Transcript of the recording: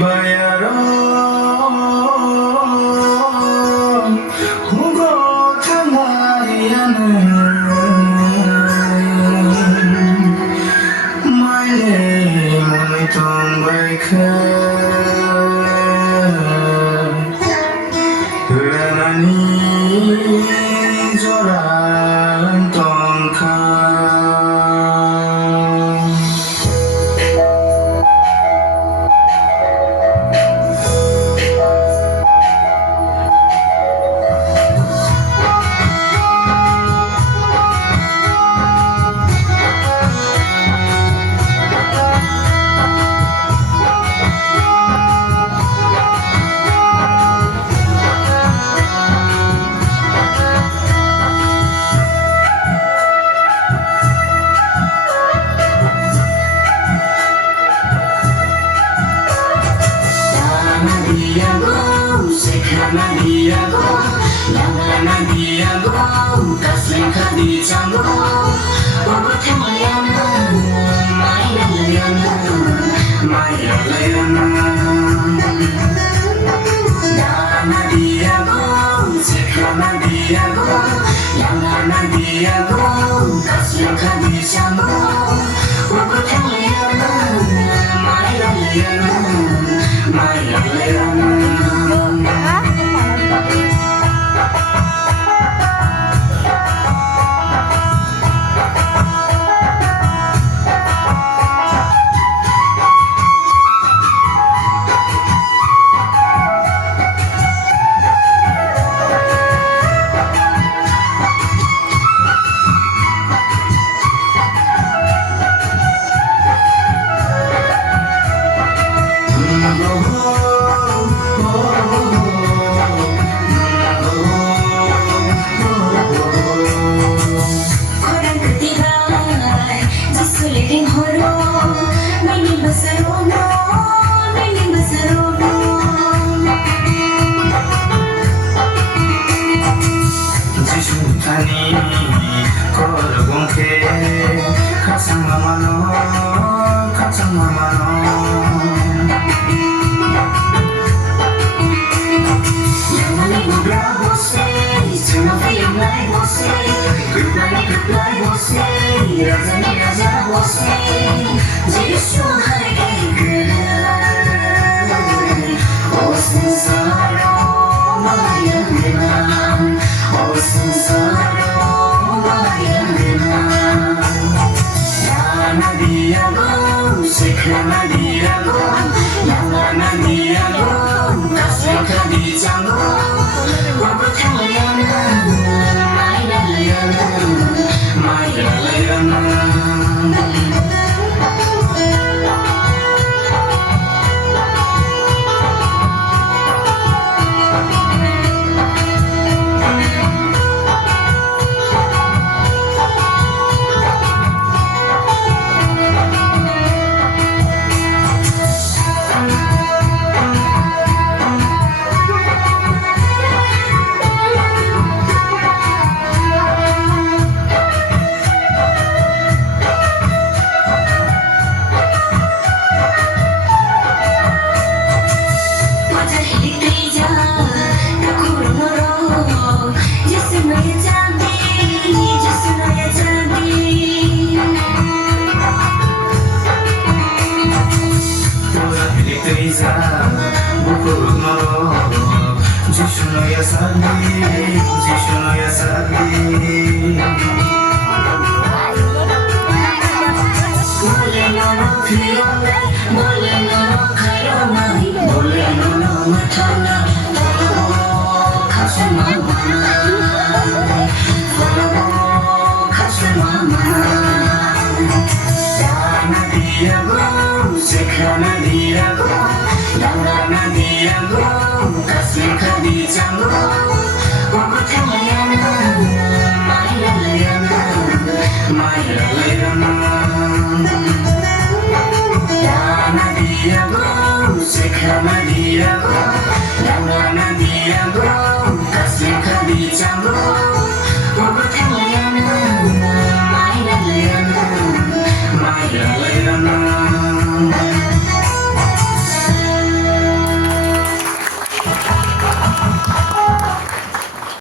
bayaran Hugo tanarian My name only tongue Ranani joran tongka Diago, Lana Diago, Kaslin Kadijango, Obat Mayana, Maya Layana, Maya Layana. Lana Diago, Sekrana Diago, Lana Diago, Kaslin Kadijango, Obat Mayana, Maya Layana, Maya Layana. Kasang mamano Yang mali berbelak você Semua film like você Good like você Rasanya raja você Jadi cuma hari kegel Oh sengsara Bayang genang Oh sengsara Bayang genang Lana Diago, Sekrana Diago, Lana Diago, Kaslin Kadijango, Obat Mayana, Maya Layana, Maya Layana. Jishno ya sabi Mole no fiore, mole no karomai, mole no matana, kasemamana, kasemamana. Lana Diago, Sekrana Diago, Lana Diago, Kaslin Kadijango, Obat Mayana, Maya Layana, Maya Layana. Lana Diago, Sekrana Diago,